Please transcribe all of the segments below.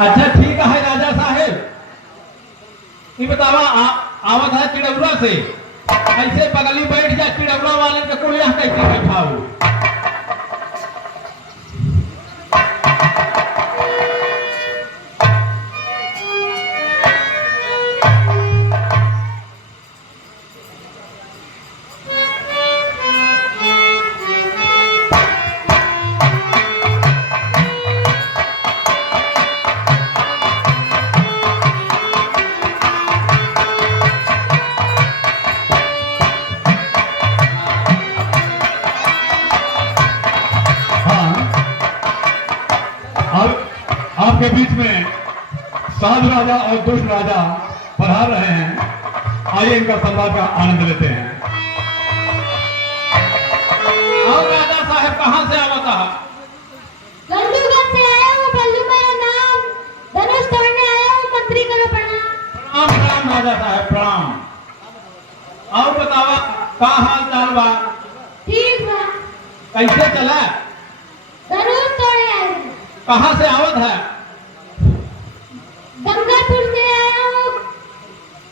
अच्छा ठीक है राजा साहेब, ये बतावा आवत है चिड़ौरा से, ऐसे बगली बैठ जा चिड़ौरा वाले के को यहाँ कैसे बैठाओ? आपके बीच में साधु राजा और दुष्ट राजा पधार रहे हैं। आइए इनका संवाद का आनंद लेते हैं। और राजा साहब कहाँ से आवता है? गंडूगंज से आया हूँ, बल्लू मेरा नाम, धनुष तोड़ने आया हूँ, मंत्री करो प्रणाम। प्रणाम प्रणाम राजा साहब प्रणाम। और बतावा का हाल चाल बा? ठीक बा। कैसे चला? धनुष तोड़े आए हूँ। कहाँ से आवत है? गंगापुर से आया हूँ,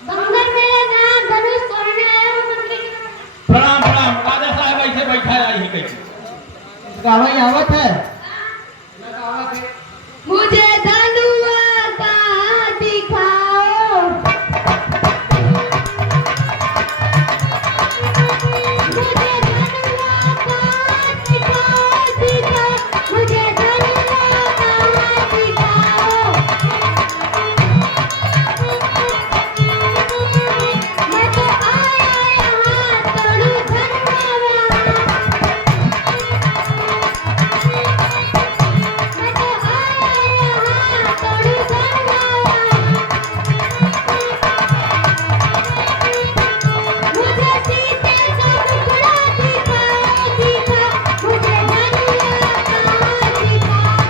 गंगर मेरा नाम, धनुष तोड़ने आया हूँ, मंत्री करो प्रणाम प्रणाम। राजा साहब ऐसे बैठा आई है कैसे? गावई आवत है। मुझे धनुआ का दिखाओ, मुझे धनुआ का दिखाओ, मुझे धनुआ का दिखाओ। मैं तो आया यहाँ तोड़ू धनुआ, मैं तो आया यहाँ तोड़ू धनुआ। मुझे सीते का टुकड़ा दिखाओ, दिखाओ, मुझे धनुआ का दिखाओ।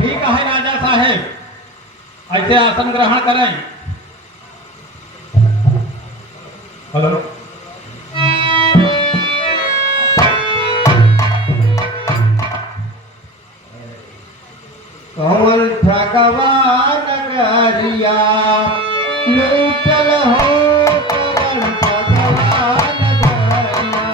ठीक है राजा साहेब, ऐसे आसन ग्रहण करें। हेलो, कौन भगवान गरिया लूटल हो, कौन भगवान गरिया।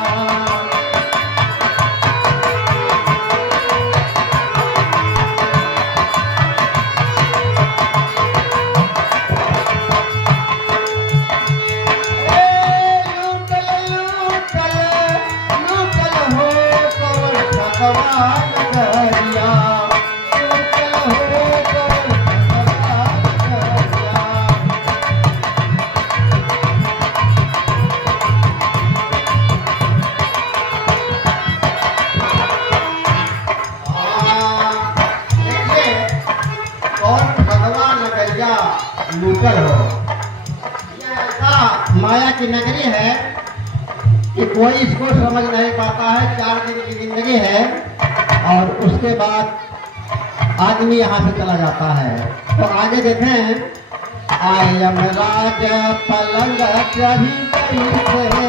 लूटल लूटल लूटल हो, कौन भगवान गरिया लूटल हो, कौन भगवान गरिया। देखिए, कौन भगवान नगरिया लूटल हो, यह ऐसा माया की नगरी है कि कोई इसको समझ नहीं पाता है। 4 दिन की जिंदगी है और उसके बाद आदमी यहाँ से चला जाता है। तो आगे देखें, आयम राज पलंग चढ़ी बैठे,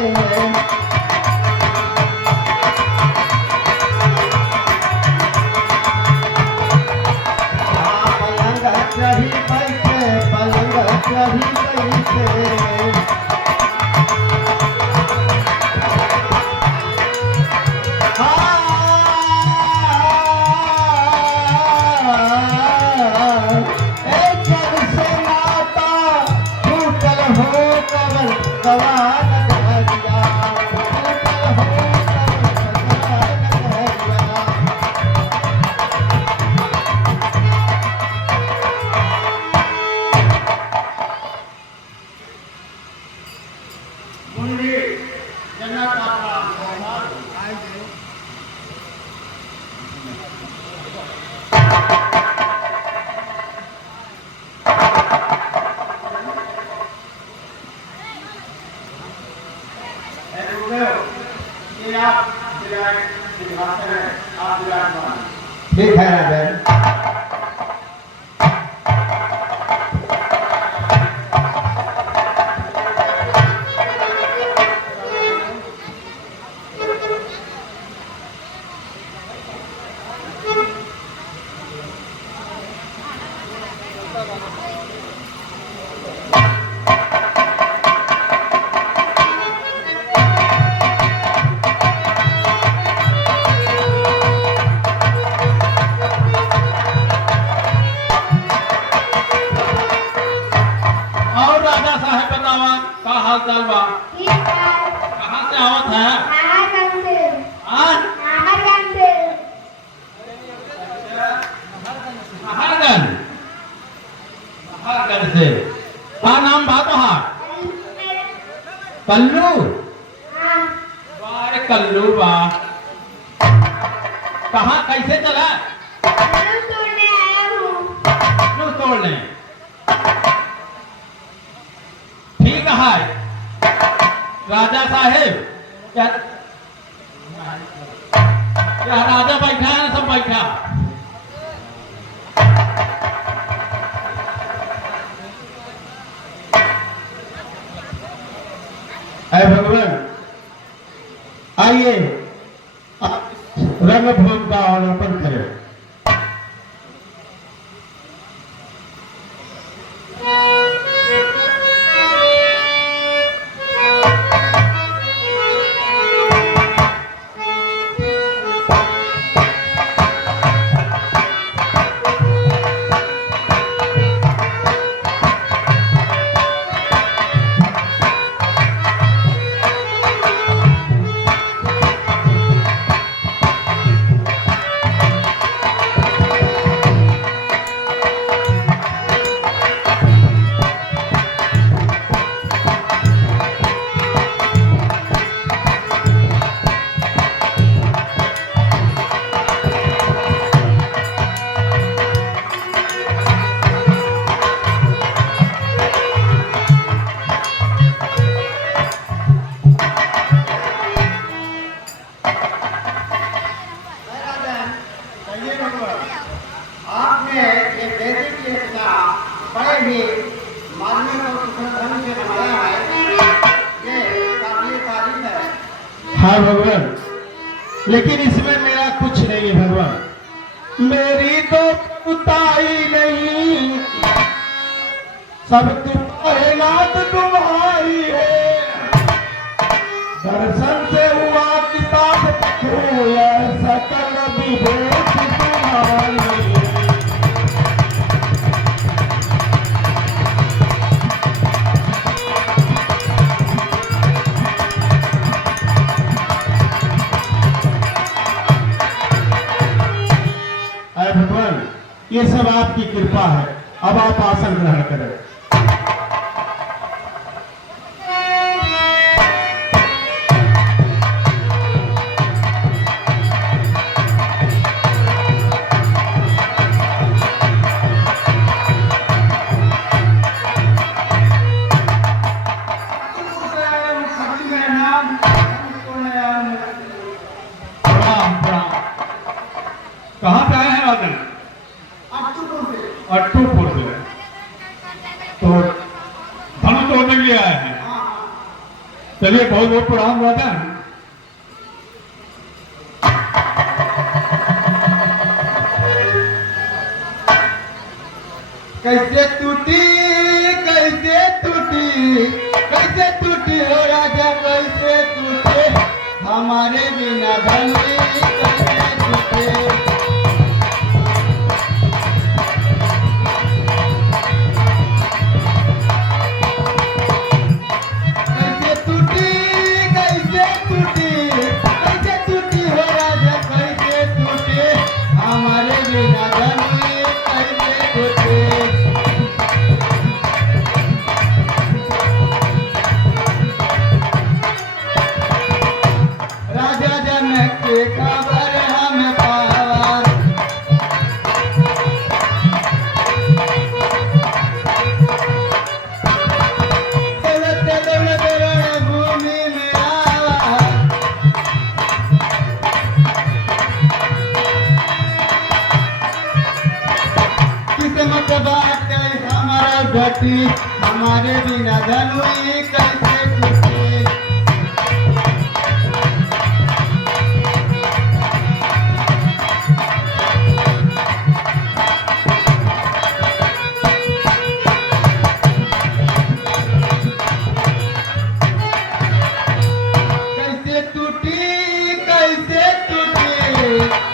पलंग चढ़ी बैठे, पलंग चढ़ी बैठे। जग से नाता टूटल हो, कवन भगवान गरिया टूटल हो, कवन भगवान गरिया। मुंडी ठीक है राजन। और राजा साहेब बतावा का हाल चाल बा? ठीक है कहाँ से आवत है? नाहरगंज से हाँ? नाहरगंज से नाहरगंज नाहरगंज से का नाम बा तोहार? कल्लू। हाँ वाह कल्लू बा। कहाँ कैसे चला? धनुष तोड़ने आया हूँ। क्यों तोड़ने? ठीक है राजा साहेब। क्या क्या राजा बैठा है ना सब बैठा? ऐ भगवान आइए आप रंग भूमि का अवलोकन करें। आपने ये वैदिक लेखना बड़े ही मानवीय और कुशल ढंग से बनाया है, ये काबिल तारीफ है। हाँ भगवान, लेकिन इसमें मेरा कुछ नहीं है भगवान। मेरी तो कुताई नहीं, सब तुम्हारे नाथ तुम्हारी है। दर्शन से हुआ किताब खोया, सकल विवेक तुम्हारी। अरे भगवान, ये सब आपकी कृपा है। अब आप आसन ग्रहण करें। प्रणाम प्रणाम। कहाँ से आए हैं राजन? अट्टूपुर से। तो धनुष तोड़ने के लिए आए हैं। चलिए बहुत बहुत प्रणाम राजन। कैसे टूटी कैसे टूटी हो राजा, कैसे टूटे हमारे बिना धनी, कैसे टूटे। कैसे टूटी कैसे टूटी हो राजा, कैसे टूटे हमारे बिना धनी, कैसे टूटे। कटी हमारे बिना धनुई कैसे टूटी। कैसे टूटी कैसे टूटी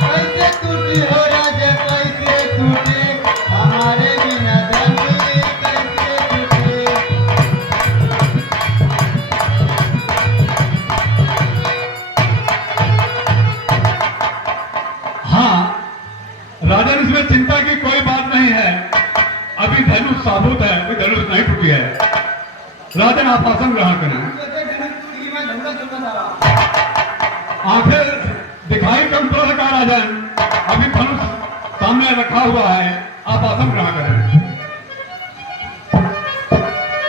कैसे टूटी हो राजा कैसे टूटी हमारे बिना धनुई कैसे टूटी। हाँ राजन, इसमें चिंता की कोई बात नहीं है। अभी धनुष साबुत है, अभी धनुष नहीं टूटी है। राजन आप आसन ग्रहण करें। आखिर दिखाई कम तो लगा राजन, अभी धनुष सामने रखा हुआ है, आप आसन ग्रहण करें।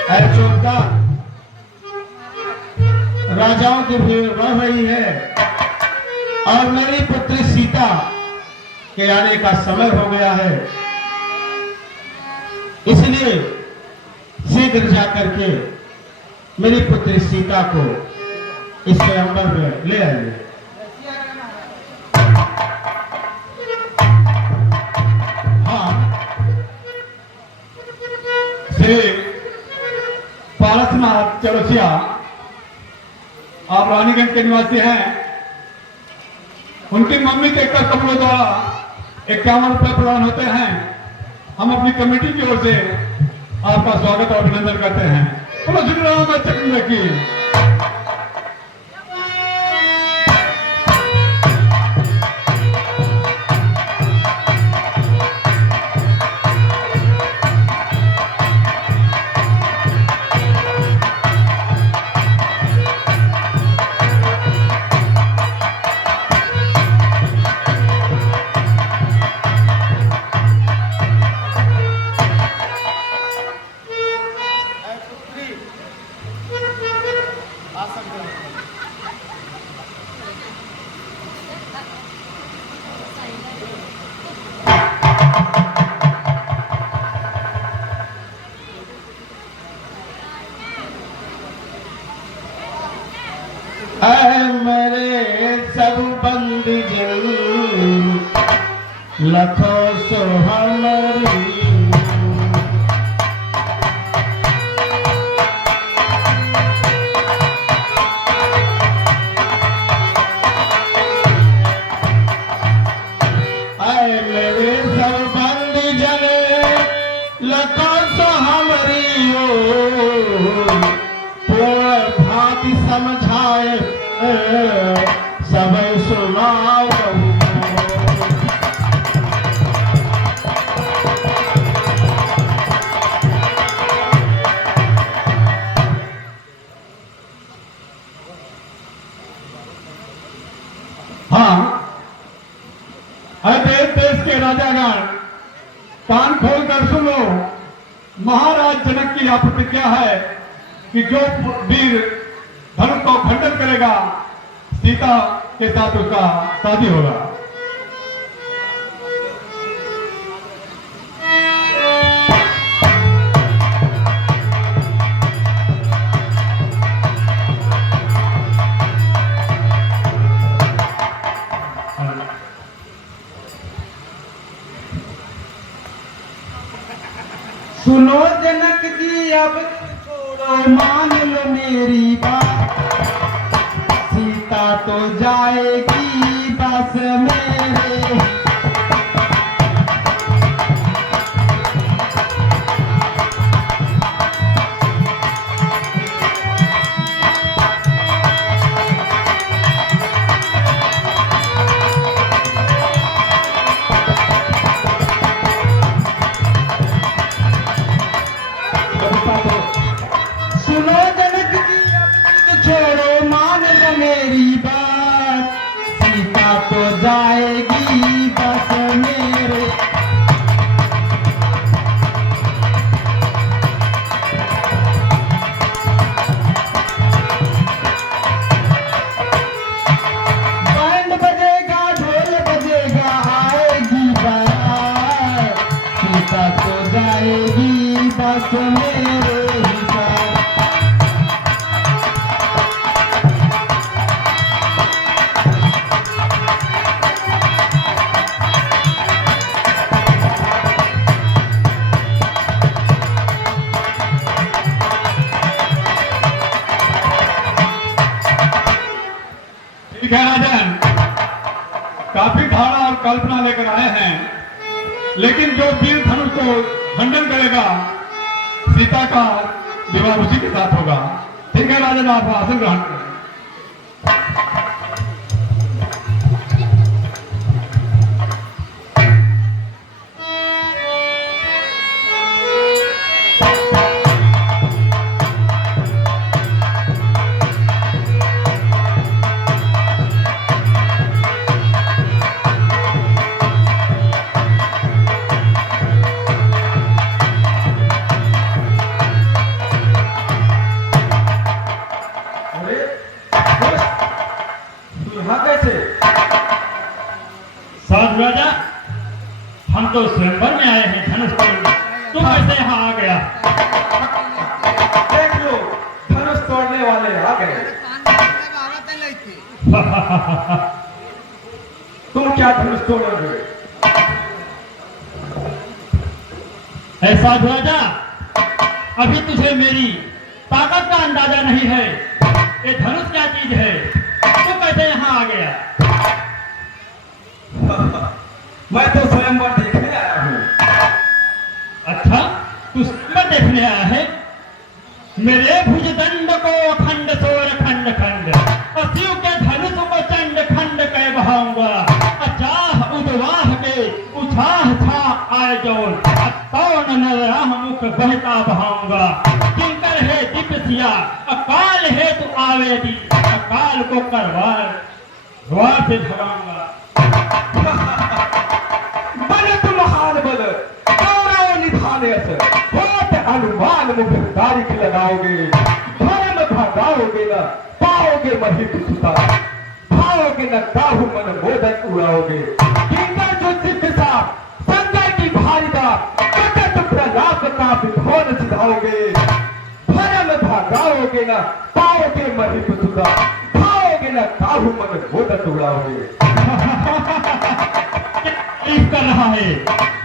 अरे चोरता, राजाओं की भीड़ बढ़ रही है और मेरी पुत्री सीता के आने का समय हो गया है, इसलिए शीघ्र जाकर के मेरी पुत्री सीता को इस स्वयंवर में ले आइए। हाँ, श्री पारसनाथ चौरसिया, आप रानीगंज के निवासी हैं। उनकी मम्मी के कर कपड़ों द्वारा 51 रुपये प्रदान होते हैं। हम अपनी कमेटी की ओर से आपका स्वागत और अभिनंदन करते हैं। बोलो श्री रामचंद्र की। मेरे सब बंदी जन लखो सो हमारी। आए मेरे सब बंदी जन लखो सो हमारी ओ पूर्ण भांति समझाए सब सुनाओ। हाँ, देश देश के राजागण कान खोलकर सुनो। महाराज जनक की यह प्रतिज्ञा है कि जो वीर धनुष को खंडन करेगा, सीता के साथ उसका शादी होगा। सुनो जनक जी अब छोड़ो मान लो मेरी बात, सीता तो जाएगी बस मेरे। सुनो जनक जी अब छोड़ो मान लो मेरी बात, सीता तो जाएगी बस मेरे। बैंड बजेगा ढोल बजेगा आएगी बारात, सीता तो जाएगी बस मेरे। है राजन, काफी धारणा और कल्पना लेकर आए हैं, लेकिन जो वीर धनुष को खंडन करेगा सीता का विवाह उसी के साथ होगा। ठीक है राजन, आप आसन ग्रहण करें। साधु राजा, हम तो स्वयंवर में आए हैं धनुष तोड़ने, तू कैसे यहाँ आ गया? देख लो, धनुष तोड़ने वाले आ गए। तुम क्या धनुष तोड़ोगे? ऐ साधु राजा, अभी तुझे मेरी ताकत का अंदाजा नहीं है। ये धनुष क्या चीज है? तू कैसे यहाँ आ गया? मैं तो स्वयंवर देखने आया हूँ। अच्छा, तू स्वयंवर देखने आया है? मेरे भुजदंड को अखंड सोर खंड खंड, शिव के धनुष को चंड खंड कह बहाऊंगा। अचाह उदवाह के उछाह छा आए जोर, कौन नराह मुख बहता बहाऊंगा। किंकर है दिपसिया, अकाल है तू आवेदी, अकाल को करवार द्वार से भगाऊंगा। बल तुम महान बल, गौरव निधाने असर, होत हनुमान मुख तारीख लगाओगे, धर्म भगाओगे न पाओगे महित सुता, भाओगे न काहू मन मोदक उड़ाओगे। किंकर जो सिद्ध सा संजय की भारिका, कटत प्रलाप का विधोन सिधाओगे, धर्म भगाओगे न पाओगे महित सुता, भाओगे न काहू मन मोदक उड़ाओगे। तारीफ कर रहा है।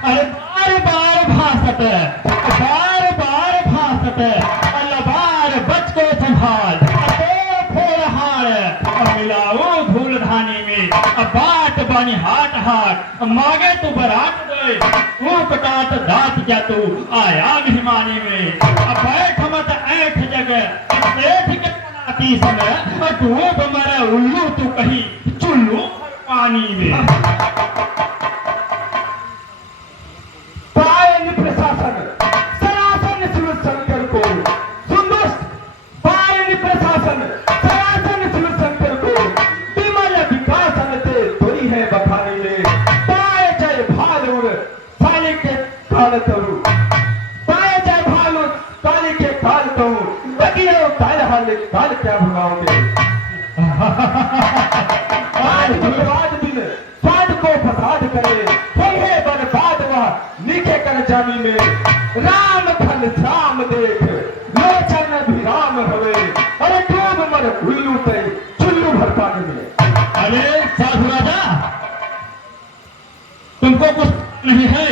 अरे बार बार भासत, बार बार भासत, अलबार बच को संभाल, तो फोड़ हार, मिलाओ धूल धानी में, बाट बनी हाट हाट, मांगे तू बरात दे, ऊप टाट दात जा तू आया मेहमानी में। बैठ मत ऐठ जगह, सेठ के पलाती समय, डूब मर उल्लू तू कहीं चुल्लू पानी में। प्रशासन सनातन शिव शंकर को सुंदुष्ट, पायन प्रशासन सनातन शिव शंकर को विमल विकासन से धुरी है बखानी में। पाए जय भालुर साली के काल तरु, पाए जय भालुर साली के काल तरु, लगियो काल हाल काल क्या भगाओगे। आज बर्बाद दिन स्वाद को फसाद करे, कोई है बर्बाद वह नीचे कर जानी में। राम धन श्याम देख लोचन भी राम हवे, अरे डूब मर उल्लू ते चुल्लू भर पानी में। अरे साधु राजा, तुमको कुछ नहीं है?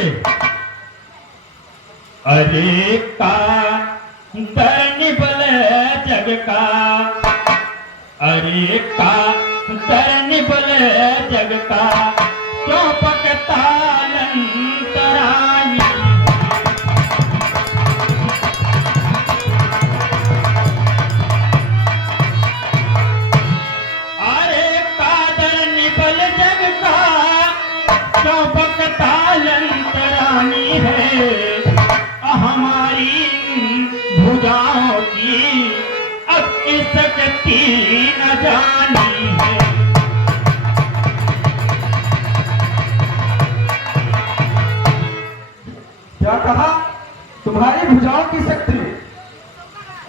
अरे का धरनी बल जग का, अरे का धरनी बल जग का, क्यों पकता लंतरानी। अरे कादर निबल जग का, क्यों पकता लंतरानी है। हमारी भुजाओं की अब की शक्ति न जानी है। क्या कहा? तुम्हारी भुजाओं की शक्ति?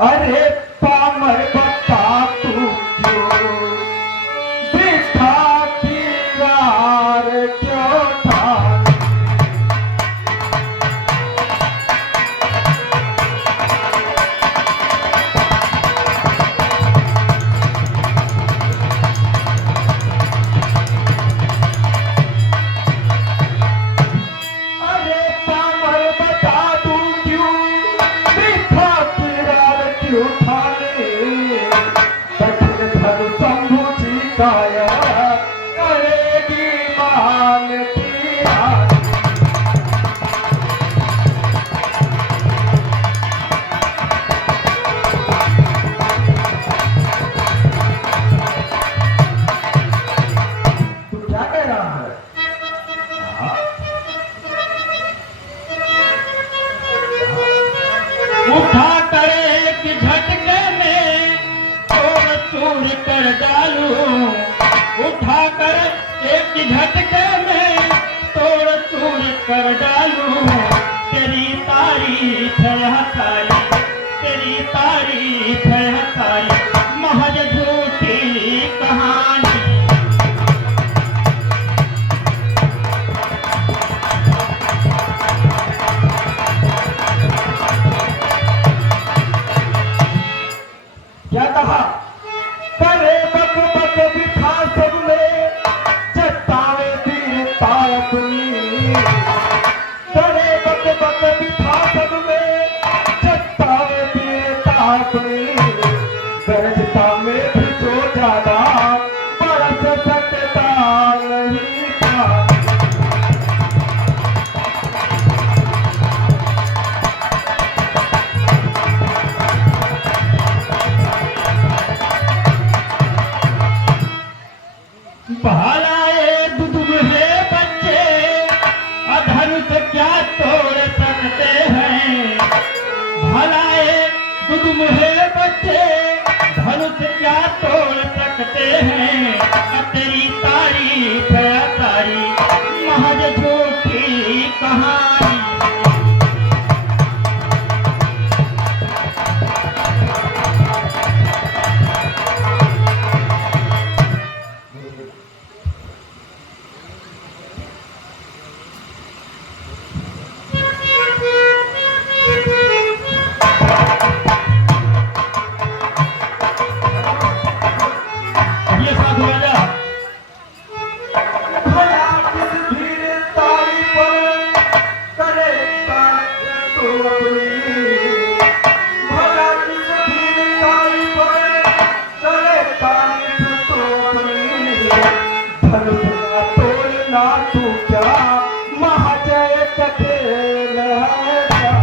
अरे पामर बता तू क्यों बिठा की वार क्यों था। अरे पामर बता तू क्यों बिठा की वार क्यों था। कि झटके में तोड़ चूर कर डालूं। तेरी तारीफ है हसारी, तेरी तारीफ है हसारी, महज झूठी कहानी। क्या कहा? करे बक बक बिठा सब में जतावे वीरता अपनी। करे बक बक बिठा सब में जतावे वीरता अपनी। गरजता में भी जो ज्यादा बरस सकता नहीं था। बहलाए दुदुम्हे बच्चे अधर्म से क्या तोड़ सकते हैं। भलाए दुदुम्हे बच्चे धनुष से क्या तोड़ सकते हैं। तेरी तारीफ है तारी, महज झूठी कहानी। ये साधु राजा भला किस वीरताई पर करे तारीफ तू अपनी। भला किस वीरताई पर करे तारीफ तू अपनी। धनुष ना तोड़ना तू क्या महाजय का खेल है क्या?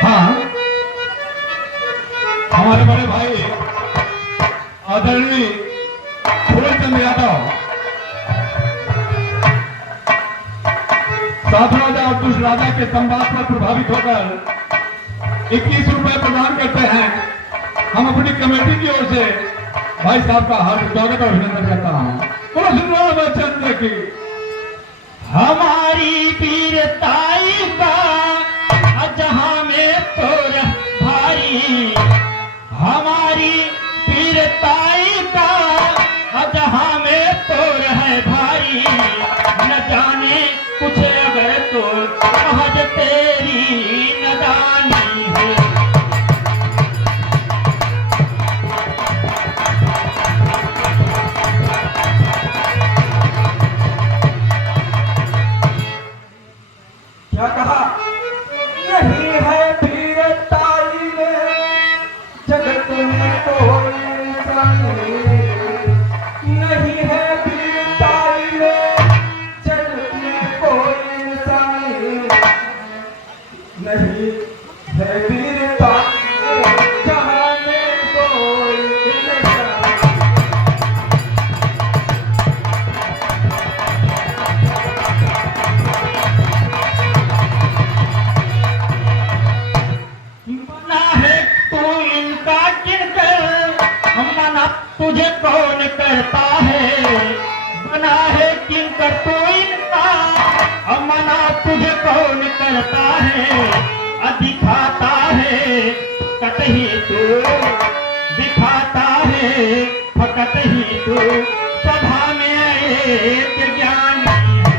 हाँ, हमारे बड़े भाई आदरणीय फूलचंद यादव साधु राजा और दुष्ट राजा के संवाद पर प्रभावित होकर 21 रुपए प्रदान करते हैं। हम अपनी कमेटी की ओर से भाई साहब का हार्दिक स्वागत और अभिनंदन करता हूँ। बोलो श्री रामचंद्र की। हमारी वीरताई का जहां में तोर भारी। हमारी वीरताई का जहां में तोर है भारी। न जाने कुछ अगर तो महज तेरी नदानी है। क्या कहा? नहीं है वीरताई में जगत में कोई इंसानी। नहीं है वीरताई में जगत में कोई इंसानी। नहीं है वीरताई में जहां में कोई इंसानी। मना है तू इनका किनकर, मना तुझे कौन करता है। मना है किनकर तू इनका, मना तुझे कौन करता है। दिखाता है कतही तू, दिखाता है फकत ही तू। सभा में एक ज्ञानी है।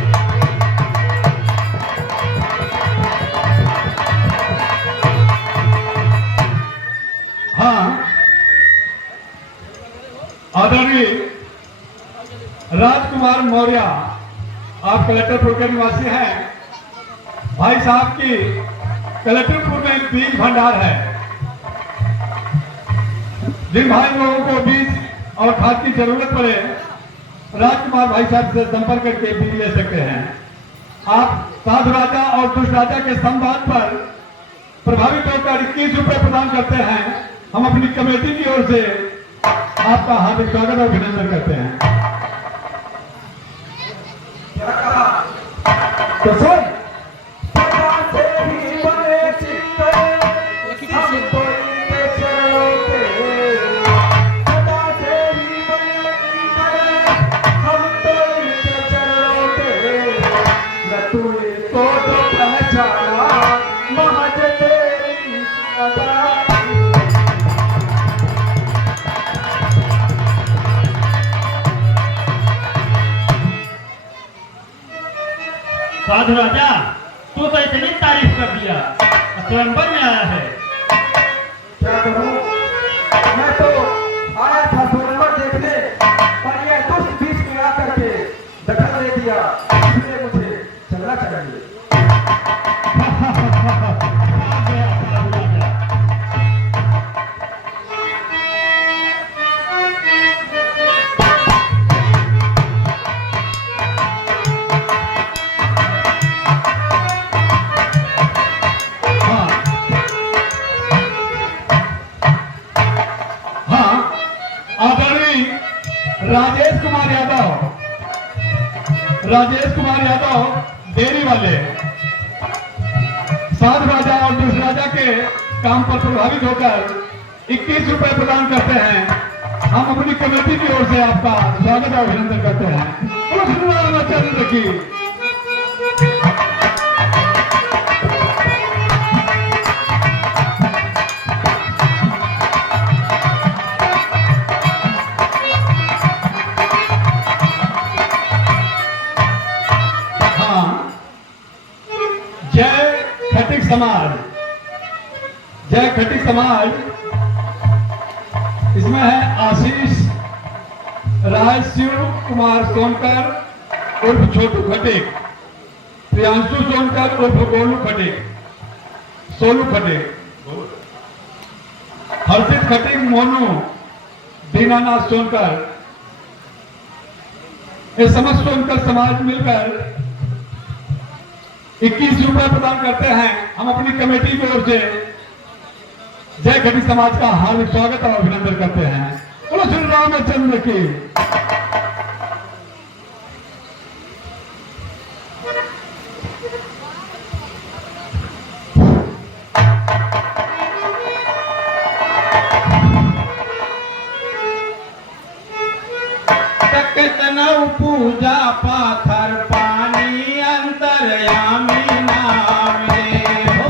हाँ, आदरणीय राजकुमार मौर्य, आप कलेक्टरपुर के निवासी हैं। भाई साहब की कलेक्टरपुर में एक बीज भंडार है। जिन भाई लोगों को बीज और खाद की जरूरत पड़े, राजकुमार भाई साहब से संपर्क करके बीज ले सकते हैं। आप साधु राजा और दुष्ट राजा के संवाद पर प्रभावित होकर 21 रुपए प्रदान करते हैं। हम अपनी कमेटी की ओर से आपका हार्दिक स्वागत और अभिनंदन करते हैं। क्या कहा? तो सुन, सदा से ही बने चित्ते, हम तो इनके चरणों के। सदा से ही बने चित्ते, हम तो इनके चरणों के। न तूने तो जो पहचाना, महज तेरी अदा। साधु राजा, तू तो इतनी तारीफ कर दिया, स्वयंवर में आया है। क्या करूं? मैं तो आया था स्वयंवर देखने, पर यह दुष्ट बीच में आकर के दखल दे दिया, इसलिए मुझे चलना चाहिए। आ गया साधु राजा। राजेश कुमार यादव डेयरी वाले साधु राजा और दूसरे राजा के काम पर प्रभावित होकर 21 रुपए प्रदान करते हैं। हम अपनी कमेटी की ओर से आपका स्वागत और अभिनंदन करते हैं। चंद्र की समाज, जय खटिक समाज, इसमें है आशीष राय शिव कुमार सोनकर उर्फ छोटू खटिक, प्रियांशु सोनकर उर्फ गोलू खटिक, सोलू खटिक, हर्षित खटिक, मोनू, दीनानाथ सोनकर, ये समस्त सोनकर समाज मिलकर 21 रुपए प्रदान करते हैं। हम अपनी कमेटी की ओर से जय खटिक समाज का हार्दिक स्वागत और अभिनंदन करते हैं। बोलो श्री रामचंद्र की। पूजा पाथर पानी अंतरयामी नाम रे हो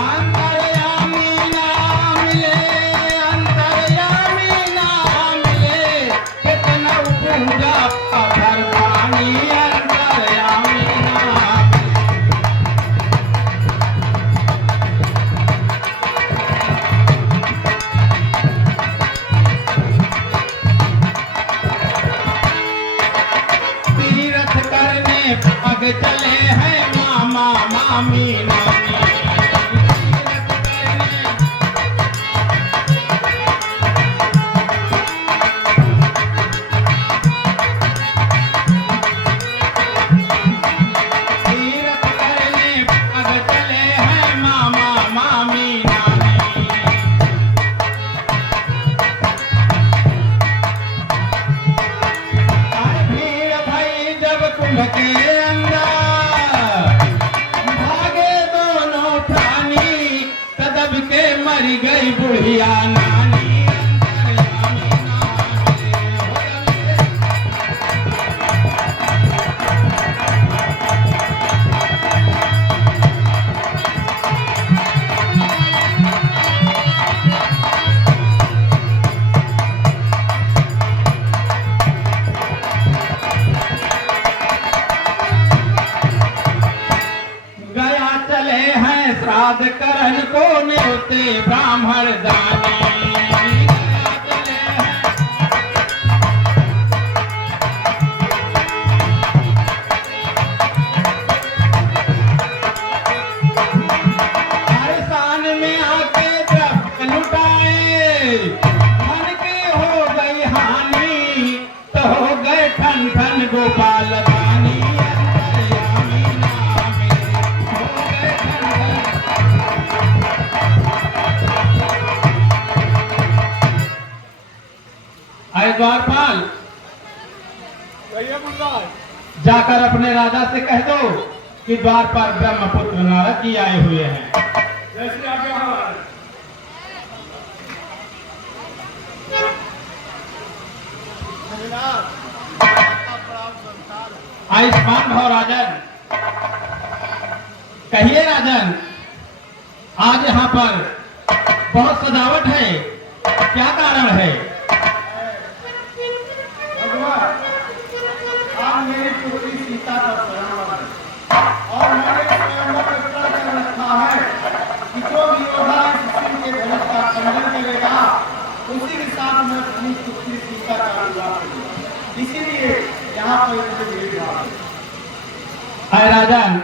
अंतरयामी नाम ले, अंतरयामी नाम ले, कितना पूजा पाथर पानी अंतरयामी नाम। तीर्थ करने पग चले हैं मामा मामी नानी। तीर्थ करने तीर्थ करने पग चले हैं मामा मामी नानी। आए भीड़ भई जब कुंभ के अंदर, भागे दोनों प्राणी, तदब के मर गई बुढ़िया नानी। अंतर्यामी नाम रे हो रंगे। गया चले हैं श्राद्ध करन को न्योते ब्राह्मण दानी। गया चले हैं हर शान में आके द्रव्य लुटाए, धन की हो गई हानि, तो हो गए ठन ठन गोपाल दानी। अंतर्यामी नाम रे हो गए द्वारपाल, जाकर अपने राजा से कह दो कि द्वारपाल ब्रह्मपुत्र नारद जी आए हुए हैं। जैसे आगे हमारे आयुष्मान भव राजन। कहिए राजन, आज यहाँ पर बहुत सजावट है, क्या कारण है? भगवान, आज मेरी पुत्री सीता का स्वयंवर है और मैंने स्वयंवर में तय कर रखा है कि जो भी योद्धा इस सिंह के धनुष का खंडन करेगा उसी के साथ मैं अपनी पुत्री सीता का विवाह करूंगा। इसीलिए यहाँ पर इतनी भीड़ भाड़ है। अरे राजन,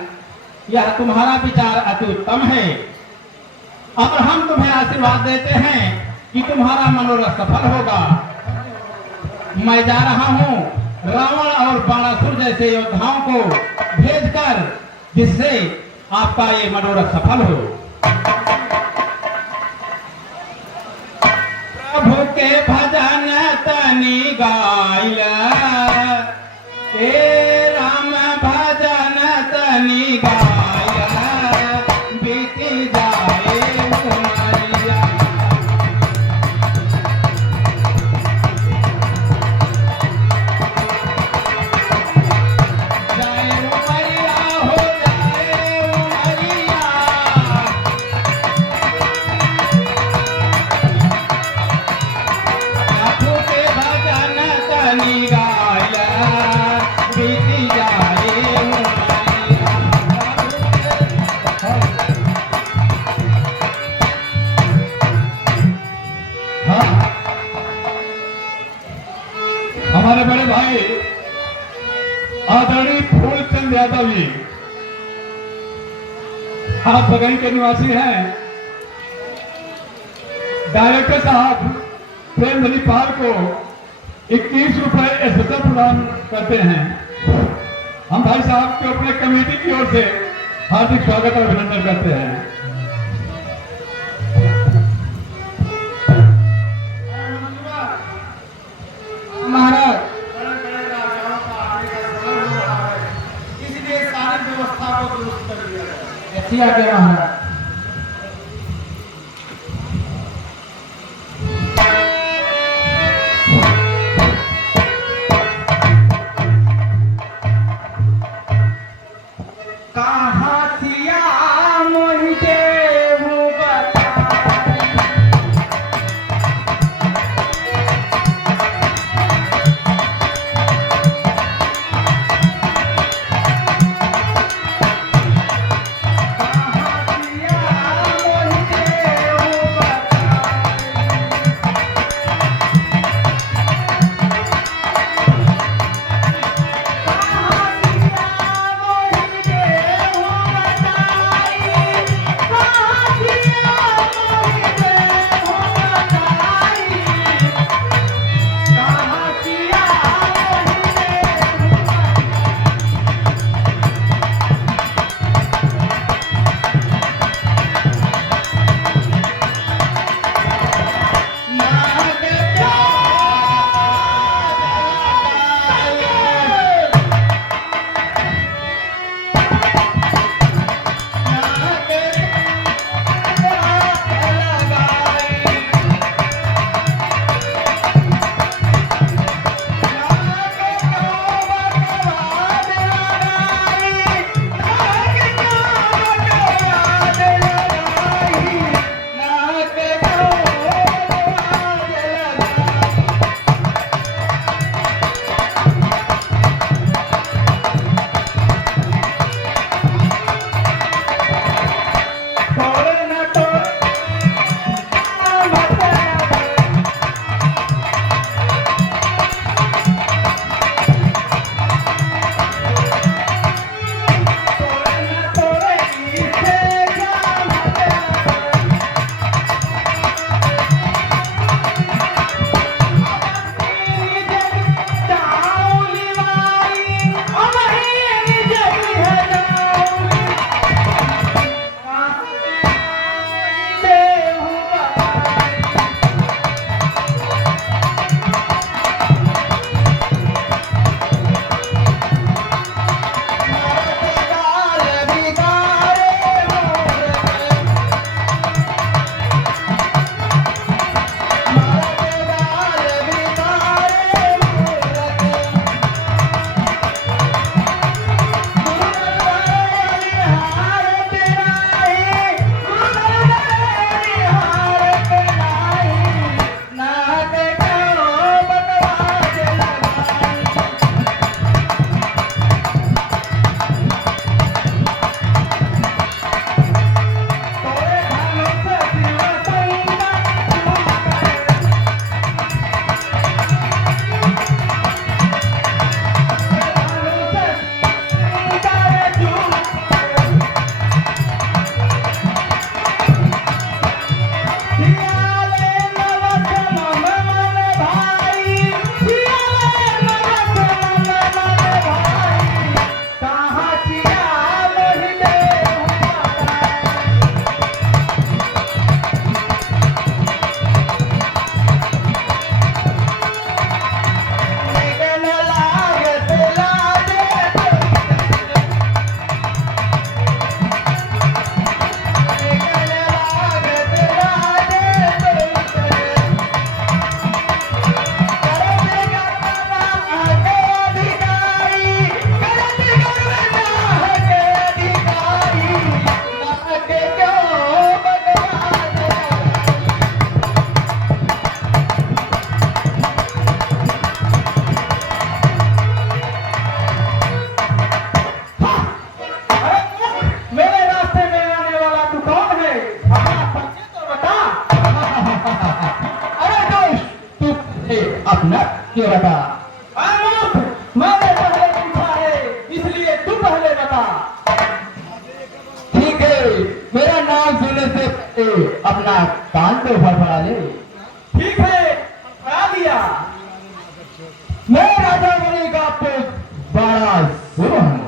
यह तुम्हारा विचार अति उत्तम है और हम तुम्हें आशीर्वाद देते हैं कि तुम्हारा मनोरथ सफल होगा। मैं जा रहा हूँ रावण और बाणासुर जैसे योद्धाओं को भेजकर, जिससे आपका ये मनोरथ सफल हो। प्रभु के भजन तनि गाइल, हे राम भजन तनि गाइल, बीती जाए उमरिया। जाए उमरिया हो जाए उमरिया, प्रभु के भजन तनि गाइल, बीती जाए उमरिया। हाँ, हमारे बड़े भाई आदरणीय फूलचंद यादव जी, आप बगई के निवासी हैं। डायरेक्टर साहब प्रेमधनी पाल को 21 रुपए स्पेशल प्रदान करते हैं। हम भाई साहब को अपने कमेटी की ओर से हार्दिक स्वागत और अभिनंदन करते हैं। महाराज, बड़े-बड़े राजाओं का आने का समय हो रहा है, इसलिए सारी व्यवस्था को दुरुस्त कर दिया जाए। ऐसी आज्ञा महाराज। कहाँ थिया मोहिते मुबता, कहाँ मैंने पहले पूछा है, इसलिए तू पहले बता। ठीक है, मेरा नाम सुनने से पहले अपना कान तो फड़फड़ा ले। ठीक है, बता दिया। मैं राजा बने का तो बड़ा शुभ हूँ।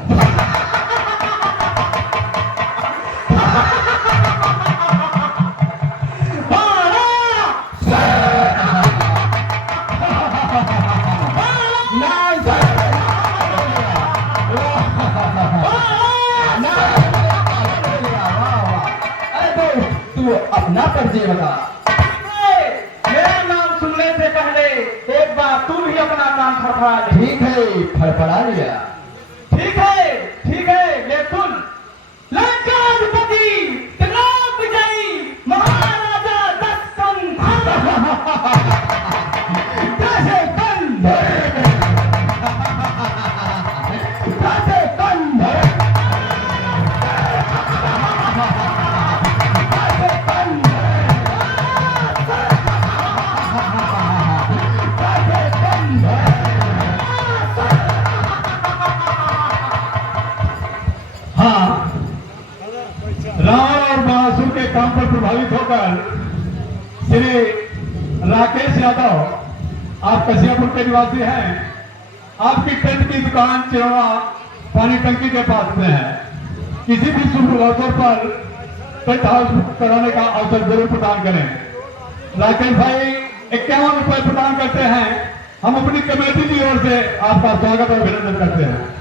तू अपना परिचय बता। मेरा नाम सुनने से पहले एक बार तू भी अपना नाम फड़फड़ा ले। ठीक है, फड़फड़ा लिया। ठीक है, ये सुन। लंकाधिपति त्रिलोक विजयी महाराजा दशकंधर। हाँ, रावण और महासुर के काम पर प्रभावित होकर श्री राकेश यादव, आप कसियापुर के निवासी हैं। आपकी टेंट की दुकान चिरवा पानी टंकी के पास में है। किसी भी शुभ अवसर पर टेंट हाउस बुक कराने का अवसर जरूर प्रदान करें। राकेश भाई 51 रुपए प्रदान करते हैं। हम अपनी कमेटी की ओर से आपका स्वागत और अभिनंदन करते हैं।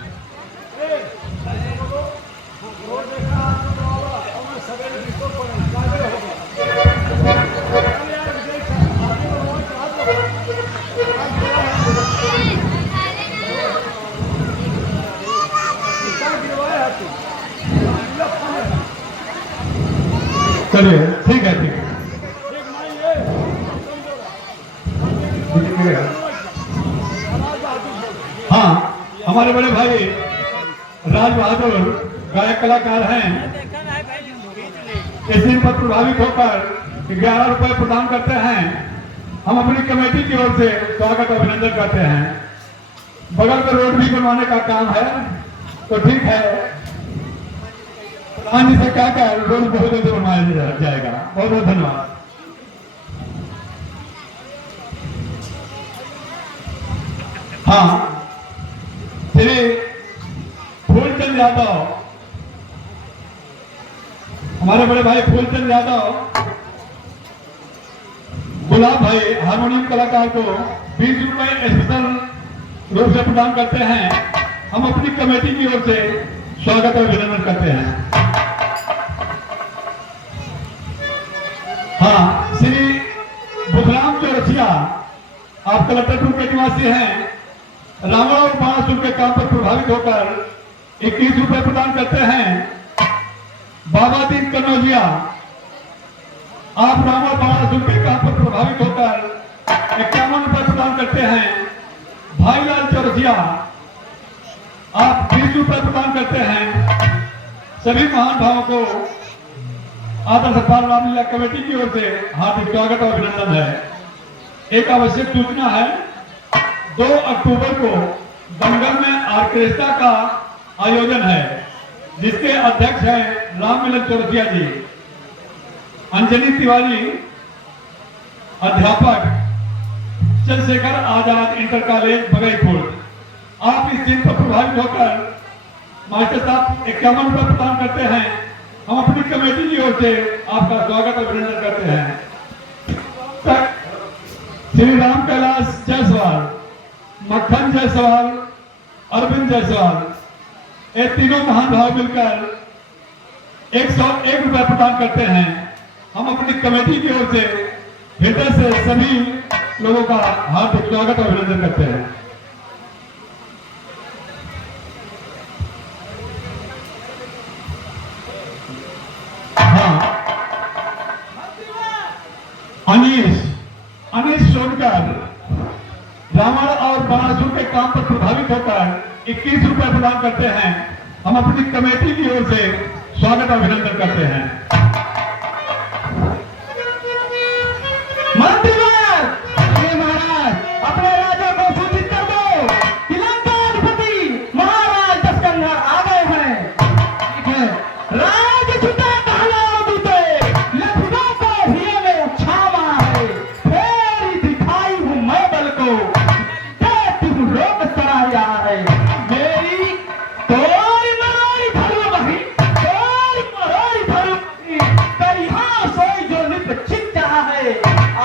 चलिए, ठीक है। हाँ, हमारे बड़े भाई राज बहादुर गायक कलाकार हैं। इस दिन पर प्रभावित होकर 11 रुपए प्रदान करते हैं। हम अपनी कमेटी की ओर से स्वागत और अभिनंदन करते हैं। बगल में रोड भी बनवाने का काम है, तो ठीक है, प्रधान जी से क्या क्या रोड बहुत जल्दी बनवाया जाएगा। बहुत बहुत धन्यवाद। हाँ, श्री फूलचंद यादव, हमारे बड़े भाई फूलचंद यादव गुलाब भाई हारमोनियम कलाकार को 20 रुपए स्पेशल रूप से प्रदान करते हैं। हम अपनी कमेटी की ओर से स्वागत और अभिनंदन करते हैं। हाँ, श्री बुधराम चौरसिया, आप कलेक्टरपुर के निवासी हैं। रावण और बाणासुर के काम पर प्रभावित होकर 21 रुपए प्रदान करते हैं। बाबा दीन कन्नौजिया, आप रावण बाणासुर के काम पर प्रभावित होकर 51 रुपए प्रदान करते हैं। भाईलाल चौरसिया, आप 20 रुपए प्रदान करते हैं। सभी महान भावों को आदर सत्कार रामलीला कमेटी की ओर से हार्दिक स्वागत और अभिनंदन है। एक आवश्यक सूचना है, 2 अक्टूबर को दंगल में ऑर्केस्ट्रा का आयोजन है, जिसके अध्यक्ष हैं राममिलन चौरसिया जी। अंजलि तिवारी अध्यापक, चंद्रशेखर आजाद इंटर कॉलेज बगैपुर। आप इस दिन पर प्रभावित होकर मास्टर साहब 51 रुपए प्रदान करते हैं। हम अपनी कमेटी की ओर से आपका स्वागत और अभिनंदन करते हैं। श्री राम कैलाश जायसवाल, मक्खन जायसवाल, अरविंद जायसवाल, ये तीनों महान भाव मिलकर 101 रुपए प्रदान करते हैं। हम अपनी कमेटी की ओर से हृदय से सभी लोगों का हार्दिक स्वागत और अभिनंदन करते हैं। हाँ, अनीश सोनकर, रावण और बाणासुर के काम पर प्रभावित होकर 21 रुपए प्रदान करते हैं। हम अपनी कमेटी की ओर से स्वागत और अभिनंदन करते हैं। मंत्रीवर, महाराज अपने राजा को सूचित कर दो। जा है। मेरी तोरी मरोरी धरू बही, तोरी मरोरी धरू बही, करिहा सोई जो निप छिप जा है।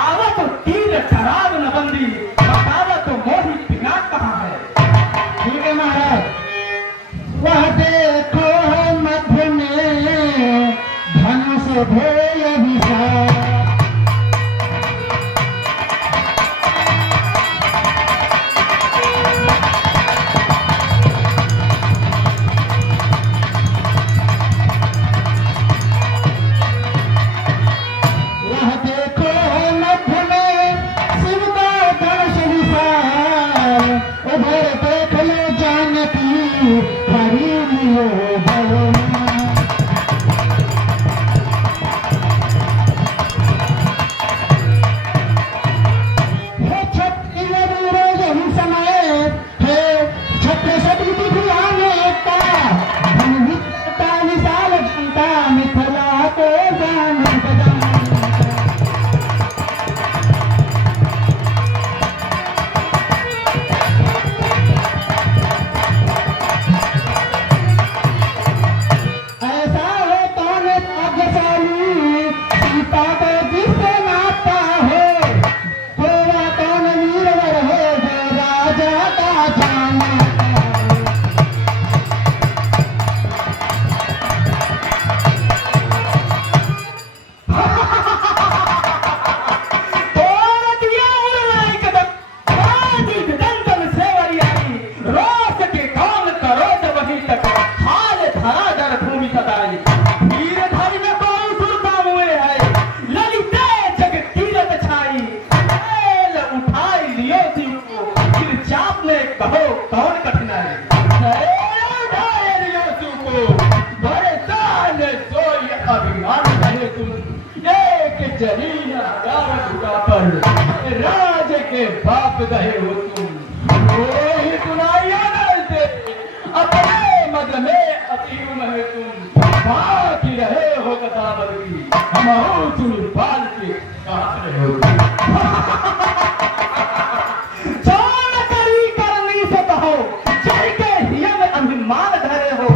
आवा तो तीर खराब न बंदी, बतावा तो मोही पिनाक कहाँ है। ठीक है महाराज। वह देखो मध्य में धनुष भेय विशाल, वह देखो मध्य में शिव का धनुष विशाल, उधर देख लो जानकी हरि लियो भगवान। हे छठ इवर रोज ही समय है, छठ सदी दिखलाने का धन विद्या विशाल जनता मिथिला को जान बजाने। ऐसा हो कौन भाग्यशाली सीता को जिससे नाता हो, होगा कौन वीरवर हो जो राजा का जाना। कहो कौन कठिनाई, बड़े साल सोई अभिमान रहे तुम, एक जरीना गारा पर राज के बाप रहे हो तुम। वही सुनाइया डलते अपने मद में अतीम है तुम, बाकी रहे हो कदावर की हम तुम बाल के काट रहे हो तुम। अभिमान धरे हो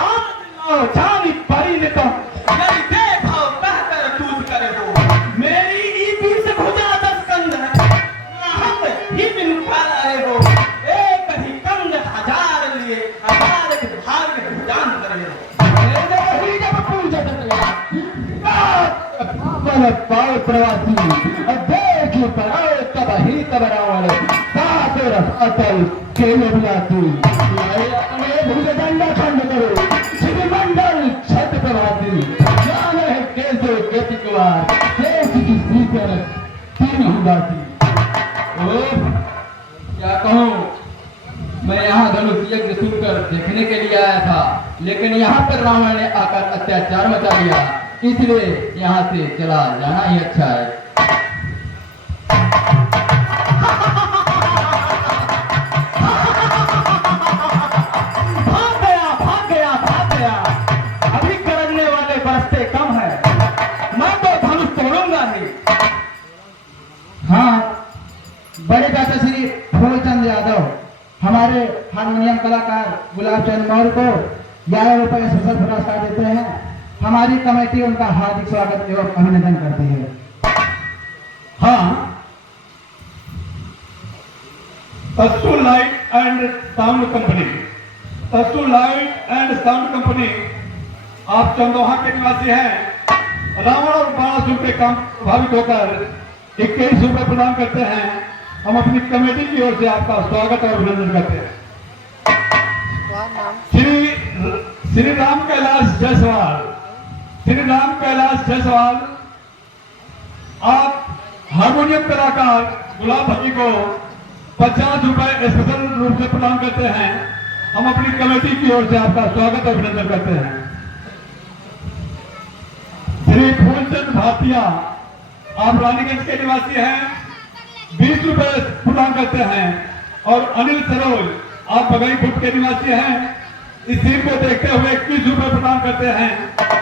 आप जानी परी ने तो मेरी देखो बेहतर तूत करे हो। मेरी ईदी से भुजा 10 कंध है, हम ही बिन खा रहे हो। एक ही कंध 1000 लिए, 1000 के भाग के भुजान करे हो। मेरे वही जब पूजा बल पाओ प्रवासी देखी पर तब ही तब रावण सासुर अतल के बुलाती भुजदंड खंड करो शिवमंडल छत प्रभाती, जान है कैसे गति कुमार देश की सीकर तीन ही बाती। क्या कहूँ, मैं यहाँ धनुष यज्ञ सुनकर देखने के लिए आया था, लेकिन यहाँ पर रावण ने आकर अत्याचार मचा दिया, इसलिए यहाँ से चला जाना ही अच्छा है। अभी करने वाले बरसते कम है, मैं तो धनुष तोड़ूंगा ही। हाँ, बड़े चाचा श्री फूलचंद यादव हमारे हारमोनियम कलाकार गुलाब चंद मौर्य को 11 रुपए सशस्त्र पुरस्कार देते हैं। हमारी कमेटी उनका हार्दिक स्वागत एवं अभिनंदन करती है। हाँ, तत्सु लाइट एंड साउंड कंपनी, तत्सु लाइट एंड साउंड कंपनी आप चंदोहा के निवासी हैं। रावण और बाणासुर के काम प्रभावित होकर 21 रुपए प्रदान करते हैं। हम अपनी कमेटी की ओर से आपका स्वागत और अभिनंदन करते हैं। श्री राम कैलाश जायसवाल, श्री राम कैलाश जायसवाल आप हारमोनियम कलाकार गुलाब भट्टी को 50 रुपए स्पेशल रूप से प्रदान करते हैं। हम अपनी कमेटी की ओर से आपका स्वागत और अभिनंदन करते हैं। श्री फूलचंद भाटिया आप रानीगंज के निवासी हैं, 20 रुपए प्रदान करते हैं। और अनिल सरोज आप बगईपुर के निवासी हैं, इस टीम को देखते हुए 21 रुपए प्रदान करते हैं।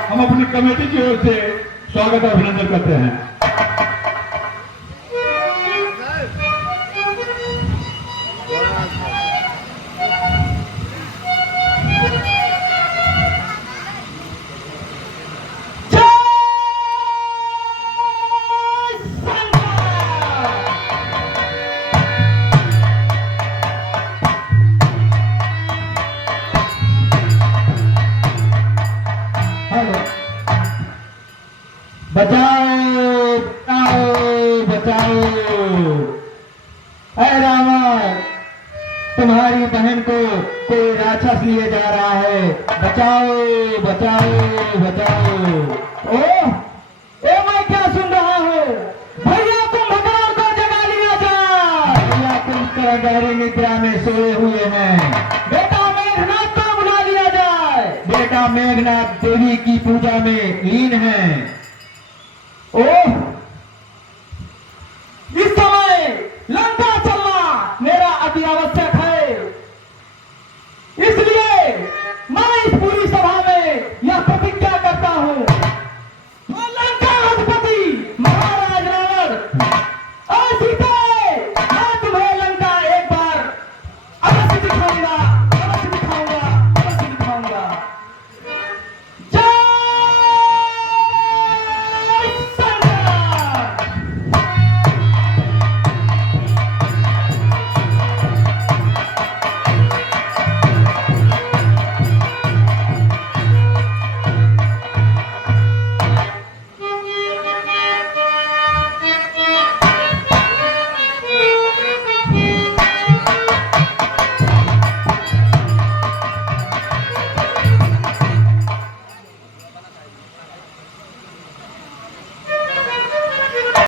हम अपनी कमेटी की ओर से स्वागत और अभिनंदन करते हैं। तुम्हारी बहन को कोई राक्षस लिए जा रहा है, बचाओ बचाओ बचाओ। ओह, मैं क्या सुन रहा हूँ? भैया कुंभकर्ण को जगा लिया जाए। भैया कुंभकर्ण गहरी निद्रा में सोए हुए हैं। बेटा मेघनाथ को बुला लिया जाए। बेटा मेघनाथ देवी की पूजा में लीन है। ओह, इस समय लंका चलना मेरा अति आवश्यक है, इसलिए मैं इस पूरी सभा में यह प्रतिज्ञा करता हूं, लंका अधिपति महाराज रावण, और सीते, मैं तुम्हें लंका एक बार अवश्य दिखाऊंगा।